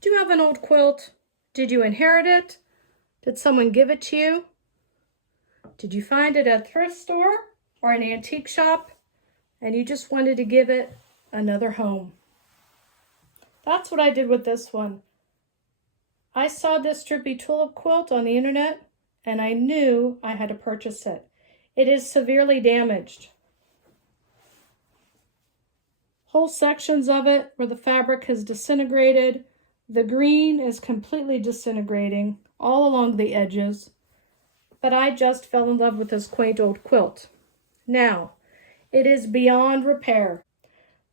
Do you have an old quilt? Did you inherit it? Did someone give it to you? Did you find it at a thrift store or an antique shop and you just wanted to give it another home? That's what I did with this one. I saw this drippy tulip quilt on the internet and I knew I had to purchase it. It is severely damaged. Whole sections of it where the fabric has disintegrated. The green is completely disintegrating all along the edges. But I just fell in love with this quaint old quilt. Now, it is beyond repair.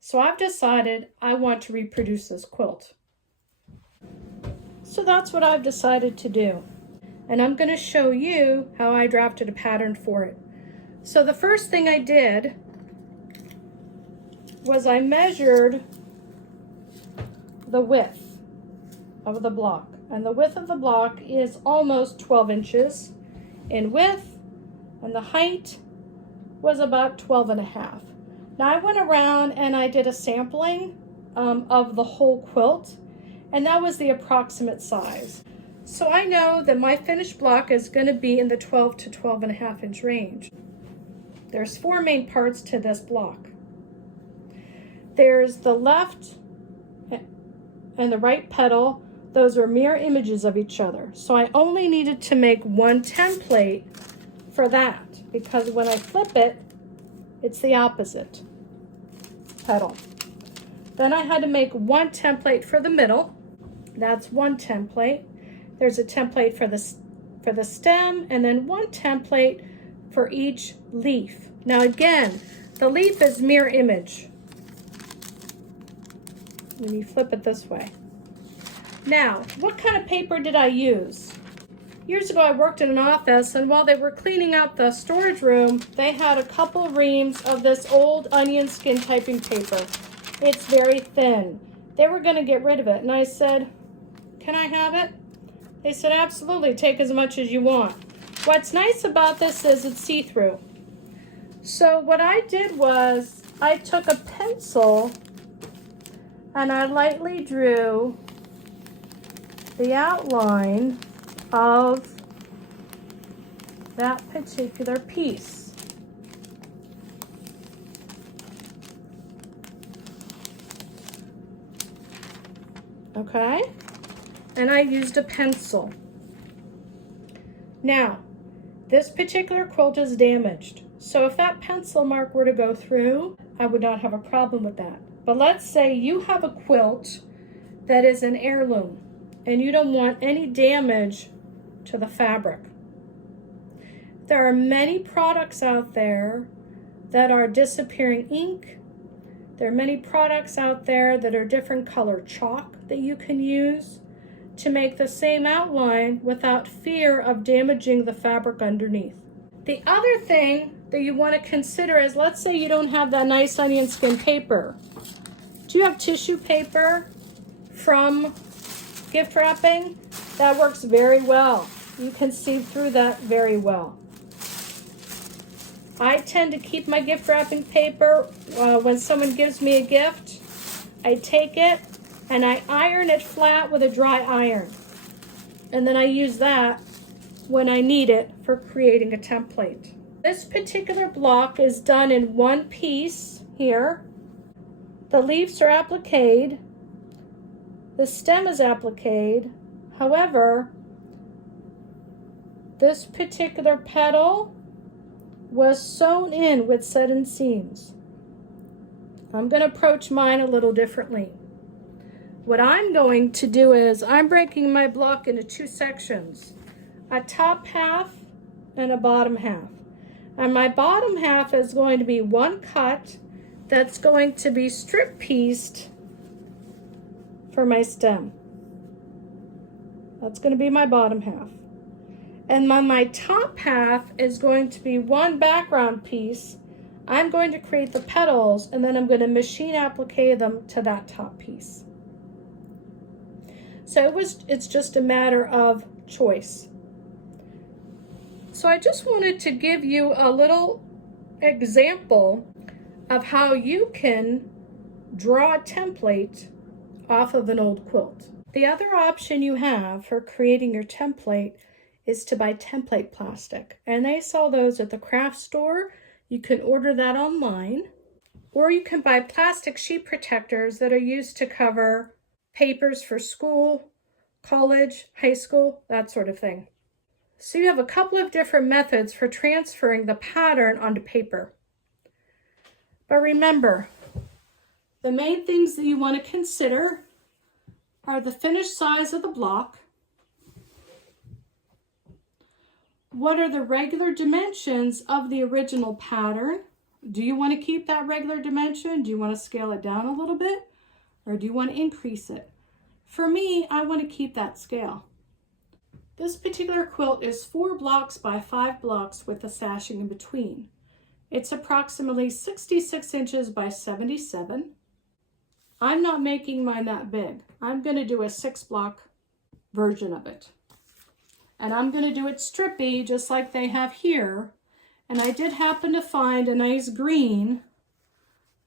So I've decided I want to reproduce this quilt. So that's what I've decided to do. And I'm going to show you how I drafted a pattern for it. So the first thing I did was I measured the width of the block. And the width of the block is almost 12 inches in width, and the height was about 12 and a half. Now I went around and I did a sampling of the whole quilt, and that was the approximate size. So I know that my finished block is going to be in the 12 to 12 and a half inch range. There's four main parts to this block. There's the left and the right petal. Those are mirror images of each other. So I only needed to make one template for that, because when I flip it, it's the opposite petal. Then I had to make one template for the middle. That's one template. There's a template for the stem, and then one template for each leaf. Now again, the leaf is mirror image when you flip it this way. Now, what kind of paper did I use? Years ago, I worked in an office, and while they were cleaning out the storage room, they had a couple reams of this old onion skin typing paper. It's very thin. They were going to get rid of it, and I said, "Can I have it?" They said, "Absolutely, take as much as you want." What's nice about this is it's see-through. So what I did was I took a pencil and I lightly drew the outline of that particular piece. Okay? And I used a pencil. Now, this particular quilt is damaged. So if that pencil mark were to go through, I would not have a problem with that. But let's say you have a quilt that is an heirloom and you don't want any damage to the fabric. There are many products out there that are disappearing ink. There are many products out there that are different color chalk that you can use to make the same outline without fear of damaging the fabric underneath. The other thing that you want to consider is, let's say you don't have that nice onion skin paper. Do you have tissue paper from gift wrapping? That works very well. You can see through that very well. I tend to keep my gift wrapping paper when someone gives me a gift. I take it and I iron it flat with a dry iron. And then I use that when I need it for creating a template. This particular block is done in one piece here. The leaves are appliqued. The stem is appliqued. However, this particular petal was sewn in with set-in seams. I'm going to approach mine a little differently. What I'm going to do is I'm breaking my block into two sections, a top half and a bottom half. And my bottom half is going to be one cut that's going to be strip pieced for my stem. That's going to be my bottom half. And my top half is going to be one background piece. I'm going to create the petals and then I'm going to machine applique them to that top piece. So it's just a matter of choice. So I just wanted to give you a little example of how you can draw a template off of an old quilt. The other option you have for creating your template is to buy template plastic. And they sell those at the craft store. You can order that online. Or you can buy plastic sheet protectors that are used to cover papers for school, college, high school, that sort of thing. So you have a couple of different methods for transferring the pattern onto paper. But remember, the main things that you want to consider are the finished size of the block. What are the regular dimensions of the original pattern? Do you want to keep that regular dimension? Do you want to scale it down a little bit? Or do you want to increase it? For me, I want to keep that scale. This particular quilt is 4 blocks by 5 blocks with the sashing in between. It's approximately 66 inches by 77. I'm not making mine that big. I'm going to do a 6-block version of it. And I'm going to do it strippy just like they have here. And I did happen to find a nice green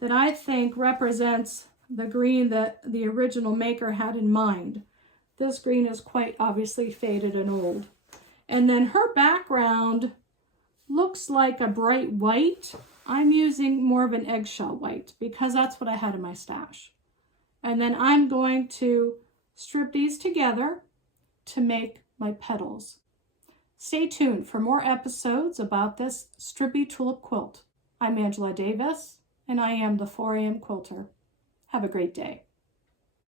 that I think represents the green that the original maker had in mind. This green is quite obviously faded and old. And then her background looks like a bright white. I'm using more of an eggshell white because that's what I had in my stash. And then I'm going to strip these together to make my petals. Stay tuned for more episodes about this strippy tulip quilt. I'm Angela Davis, and I am the 4 AM Quilter. Have a great day.